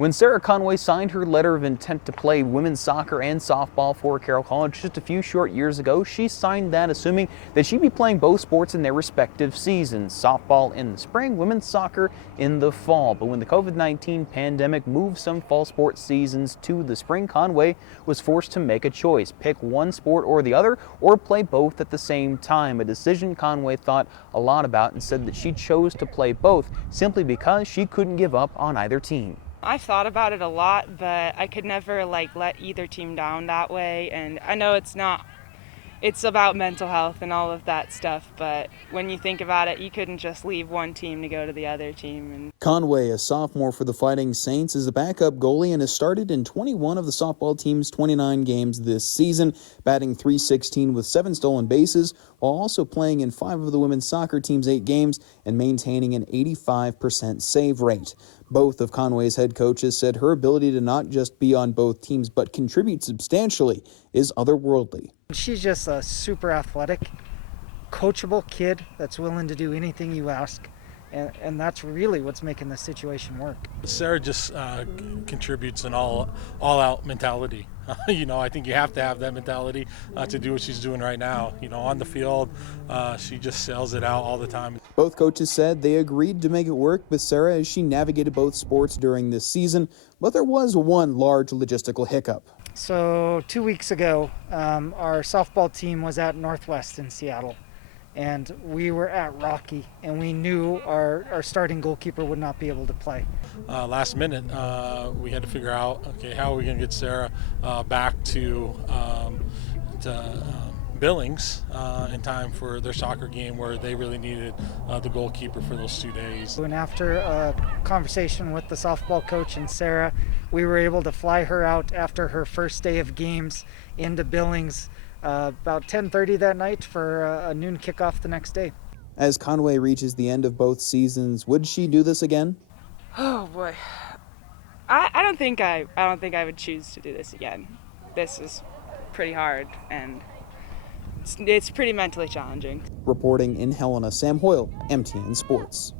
When Sarah Conway signed her letter of intent to play women's soccer and softball for Carroll College just a few short years ago, she signed that assuming that she'd be playing both sports in their respective seasons, softball in the spring, women's soccer in the fall. But when the COVID-19 pandemic moved some fall sports seasons to the spring, Conway was forced to make a choice, pick one sport or the other, or play both at the same time, a decision Conway thought a lot about and said that she chose to play both simply because she couldn't give up on either team. I've thought about it a lot, but I could never let either team down that way. And I know it's about mental health and all of that stuff, but when you think about it, you couldn't just leave one team to go to the other team. Conway, a sophomore for the Fighting Saints, is a backup goalie and has started in 21 of the softball team's 29 games this season, batting .316 with 7 stolen bases, while also playing in 5 of the women's soccer team's 8 games and maintaining an 85% save rate. Both of Conway's head coaches said her ability to not just be on both teams but contribute substantially is otherworldly. She's just a super athletic, coachable kid that's willing to do anything you ask. And that's really what's making this situation work. Sarah just contributes an all-out mentality. I think you have to have that mentality to do what she's doing right now. On the field, she just sails it out all the time. Both coaches said they agreed to make it work with Sarah as she navigated both sports during this season, but there was one large logistical hiccup. So 2 weeks ago, our softball team was at Northwest in Seattle. And we were at Rocky, and we knew our starting goalkeeper would not be able to play. Last minute, we had to figure out, how are we going to get Sarah back to Billings in time for their soccer game where they really needed the goalkeeper for those 2 days. And after a conversation with the softball coach and Sarah, we were able to fly her out after her first day of games into Billings about 10:30 that night for a noon kickoff the next day. As Conway reaches the end of both seasons, would she do this again? Oh boy, I don't think I would choose to do this again. This is pretty hard and it's pretty mentally challenging. Reporting in Helena, Sam Hoyle, MTN Sports.